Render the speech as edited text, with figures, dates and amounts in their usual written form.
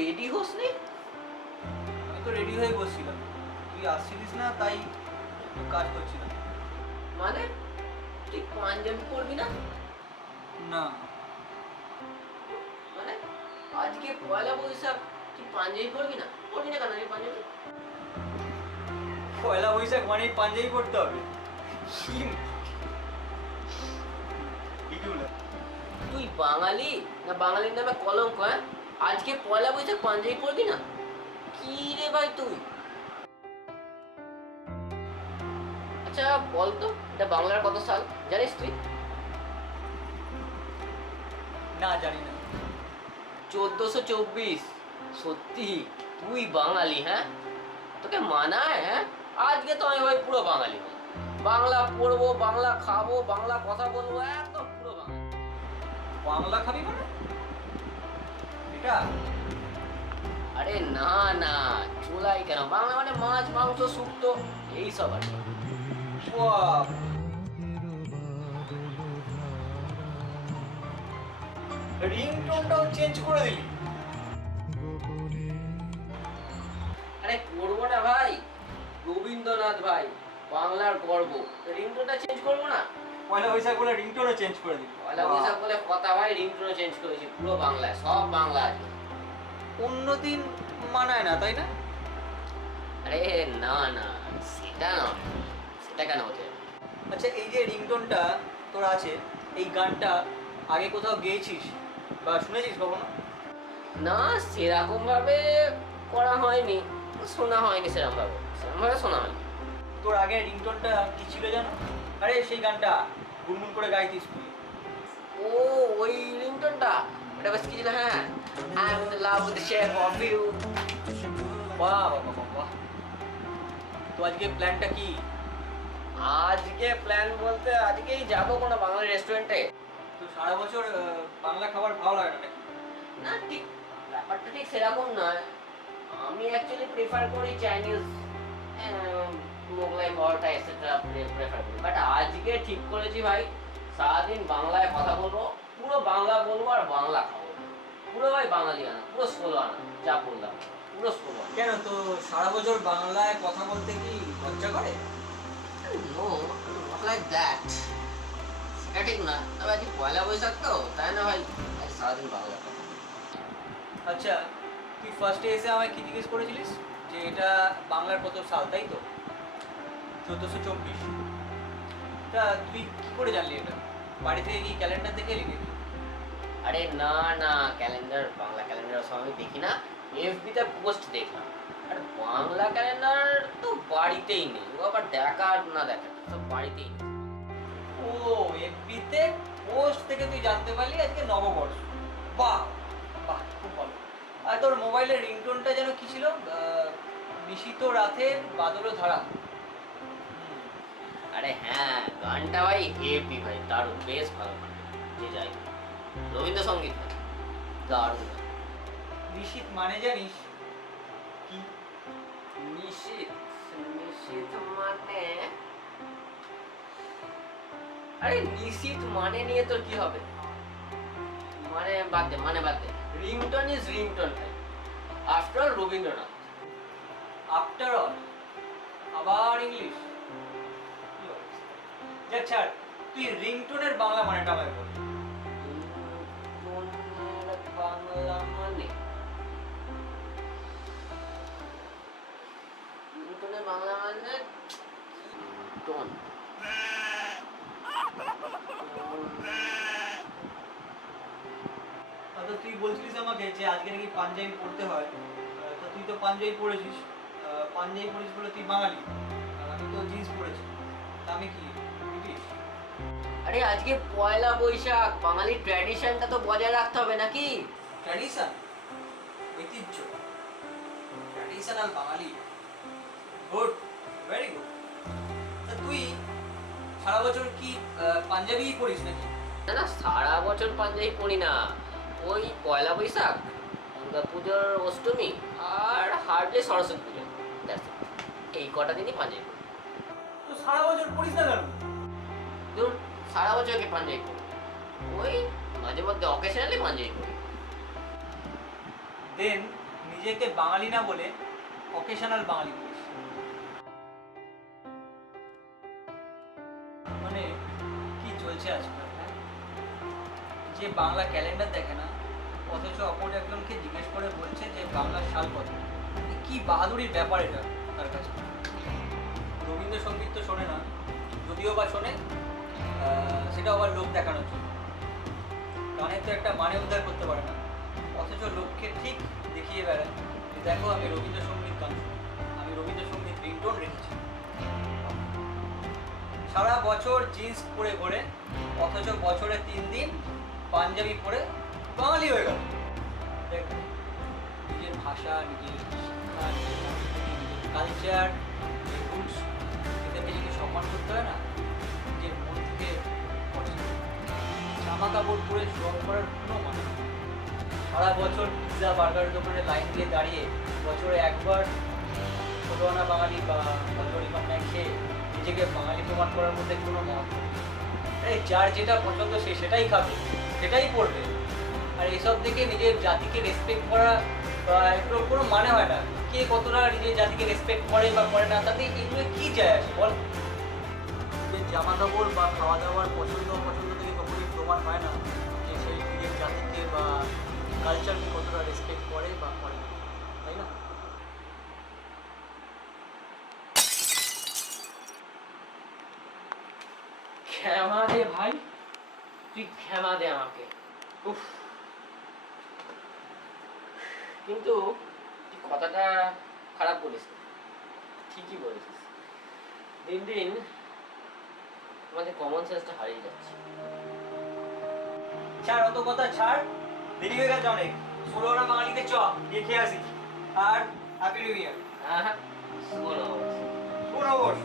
Ready হোস নি? আমি তো রেডি হয়ে বসছিলাম, তুই আসছিলিস না তাই একটু কাজ করছিলাম। মানে তুই পাঞ্জাবি পরবি না? না, মানে আজকে পয়লা বৈশাখ, তুই পাঞ্জাবি পরবি না? পরবি না কেন রে পাঞ্জাবি? পয়লা বৈশাখ মানে পাঞ্জাবি পড়তে হবে? কি বলে? তুই বাঙালি না বাঙালির নামে কলঙ্ক? হ্যাঁ, আজকে পয়লা বৈশাখ পাঞ্জাবি পরবি না? কি রে ভাই তুই? আচ্ছা বল তো, এটা বাংলার কত সাল জানিস তুই? না, জানি না। 1424। সত্যি তুই বাঙালি? হ্যাঁ, তোকে মানায়? হ্যাঁ, আজকে তো আমি ভাই পুরো বাঙালি হই। বাংলা পড়বো, বাংলা খাবো, বাংলা কথা বলবো, একদম পুরো বাঙালি। বাংলা খাবি মানে এটা? আরে না না, চুলাই কেন, বাংলা মানে মাছ মাংস শুক্তো এইসব আর কি। বাহ! রিংটোনটাও চেঞ্জ করে দিলি? আরে করবো না ভাই, রবীন্দ্রনাথ ভাই বাংলার গর্ব, রিংটোনটা চেঞ্জ করবো না? পয়লা বৈশাখ বলে রিংটোনও চেঞ্জ করে দিলি? পয়লা বৈশাখ বলে কথা ভাই, রিংটোনও চেঞ্জ করেছি, পুরো বাংলায়, সব বাংলা আছে। অন্য দিন মানায় না, তাই না? আরে না না, সেটা না, সেটা কেন হতে যাবে? আচ্ছা, এই যে রিংটোনটা তোর আছে, এই গানটা আগে কোথাও গেয়েছিস বা শুনেছিস কখনো? না, সেরকম ভাবে করা হয়নি, শোনা হয়নি, সেরকম ভাবে শোনা হয়নি। তোর আগে রিংটোনটা কি ছিল জানো? আরে সেই গানটা গুনগুন করে গাইতিস তুই। ও, ওই রিংটোনটা, ওটা বেশ কি ছিল, হ্যাঁ, I am in love with the shape of you. বাহ বাহ বাহ বাহ! তো আজকে প্ল্যানটা কি? আজকে প্ল্যান বলতে আজকেই যাবো কোনো বাংলা রেস্টুরেন্টে। তো সারা বছর বাংলা খাবার ভালো লাগে না নাকি? না ঠিক, ব্যাপারটা ঠিক সেরকম নয়, আমি অ্যাকচুয়ালি প্রেফার করি Chinese, Mughlai paratha etcetera prefer করি, বাট আজকে ঠিক করেছি ভাই সারাদিন বাংলায় কথা বলবো, পুরো বাংলা বলবো আর বাংলা খাবো, পুরো ভাই বাঙালি আনা, পুরো ষোলো আনা, যা বললাম পুরো ষোলো আনা। কেন, তো সারা বছর বাংলায় কথা বলতে কি লজ্জা করে? নো, নট লাইক দ্যাট, সেটা ঠিক না, তবে আজকে পয়লা বৈশাখ তো তাই না ভাই, আজ সারাদিন বাংলা কথা। আচ্ছা, তুই ফার্স্টে এসে আমায় কি জিজ্ঞেস করেছিলিস যে এটা বাংলার কত সাল, তাই তো? 1424। তা তুই কি করে জানলি এটা? বাড়ি থেকে কি ক্যালেন্ডার দেখে লিখে? আরে না না, ক্যালেন্ডার, বাংলা ক্যালেন্ডার সব আমি দেখি না, এফবিতে পোস্ট দেখলাম। আর বাংলা ক্যালেন্ডার তো বাড়িতেই নেই, ও আবার দেখা আর না দেখা সব বাড়িতেই নেই। ও, এফবিতে পোস্ট থেকে তুই জানতে পারলি আজকে নববর্ষ? বাহ বাহ, খুব ভালো। আর তোর মোবাইলের রিংটোনটা যেন কি ছিল? নিশীথ রাতের বাদল ধারা। আরে হ্যাঁ, গানটা ভাই হেভি ভাই, দারুণ, বেশ ভালো গান, যে যাই রবীন্দ্রসঙ্গীত ভাই, দারুণ গান। নিশীথ মানে জানিস কি? নিশীথ, নিশীথ মানে, আরে নিশীথ মানে নিয়ে তোর কি হবে? মানে বাদ দে, মানে বাদ দে, রিংটোন ইজ রিংটোন ভাই, after all Rabindranath. After all আবার ইংলিশ? যা ছাড়, তুই রিংটোনের বাংলা মানেটা আমায় বল। রিংটোনের বাংলা মানে, রিংটোনের বাংলা মানে টোন। আচ্ছা, তুই বলছিলিস আমাকে যে আজকে নাকি পাঞ্জাবি পড়তে হয়, তো তুই তো পাঞ্জাবি পড়েছিস, পাঞ্জাবি পড়েছিস বলে তুই বাঙালি, আর আমি তো জিন্স পড়েছি, তা আমি কি ব্রিটিশ? আরে আজকে পয়লা বৈশাখ, বাঙালির ট্র্যাডিশনটা তো বজায় রাখতে হবে নাকি? ট্র্যাডিশন, ঐতিহ্য, ট্র্যাডিশনাল বাঙালি, গুড, ভেরি গুড। তা তুই সারা বছর কি পাঞ্জাবি পড়িস নাকি? না না, সারা বছর পাঞ্জাবি পরি না, ওই পয়লা বৈশাখ, দুর্গা পুজোর অষ্টমী, আর hardly Saraswati Puja, That's it. এই কটা দিনই পাঞ্জাবি পরি। তো সারা বছর পড়িস না কেন? ধরুন সারা বছর কি পাঞ্জাবি পরি, ওই মাঝে মধ্যে অকেশনালি পাঞ্জাবি পরি। দেন নিজেকে বাঙালি না বলে অকেশনাল বাঙালি বলিস। মানে কি চলছে আজকাল, হ্যাঁ? যে বাংলা ক্যালেন্ডার দেখে না, অথচ অপর একজনকে জিজ্ঞেস করে বলছে যে বাংলার সাল কত। কি বাহাদুরির ব্যাপার এটা তার কাছে। রবীন্দ্রসঙ্গীত তো শোনে না, যদিও বা শোনে সেটা আবার লোক দেখানোর জন্য। গানের তো একটা মানে উদ্ধার করতে পারে না, অথচ লোককে ঠিক দেখিয়ে বেড়ায় যে দেখো আমি রবীন্দ্রসঙ্গীত গান শুনি, আমি রবীন্দ্রসঙ্গীত রিংটোন রেখেছি। সারা বছর জিন্স পরে ঘোরে, অথচ বছরে 3 দিন পাঞ্জাবি পরে বাঙালি হয়ে গেল। দেখ, নিজের ভাষা, নিজের শিক্ষা, নিজের সংস্কৃতি, নিজের কালচার, নিজের রুটস, এদেরকে যদি সম্মান করতে হয় না, নিজের মন থেকে জামা কাপড় পরে শো করার কোনো মানে নেই। সারা বছর পিৎজা বার্গারের দোকানে লাইন দিয়ে দাঁড়িয়ে বছরে একবার ছোটো আনা বাঙালি বা কচুরি পান্নায় খেয়ে নিজেকে বাঙালি প্রমাণ করার মধ্যে কোনো মহত্ব নেই। আরে যার যেটা পছন্দ সে সেটাই খাবে, সেটাই পড়বে। আর এসব দিকে নিজের জাতিকে রেসপেক্ট করা বা এগুলোর কোনো মানে হয় না। কে কতটা নিজের জাতিকে রেসপেক্ট করে বা করে না, তাতে এগুলো কি যায় আসে বল? নিজের জামা কাপড় বা খাওয়া দাওয়ার পছন্দ অপছন্দ থেকে কখনোই প্রমাণ হয় না যে সেই নিজের জাতিকে বা কালচারকে কতটা রেসপেক্ট করে বা করে না, তাই না? ক্ষমা দে ভাই, তুই ক্ষমা দে আমাকে। উফ, কিন্তু তুই কথাটা খারাপ বলিস না, ঠিকই বলেছিস। দিন দিন আমাদের কমন সেন্সটা হারিয়ে যাচ্ছে। ছাড় অত কথা, ছাড়। দেরি হয়ে গেছে অনেক। 16 আনা বাঙালিতে চ গিয়ে খেয়ে আসি। আর হ্যাপি নিউ ইয়ার। হ্যাঁ, শুভ নববর্ষ। শুভ নববর্ষ।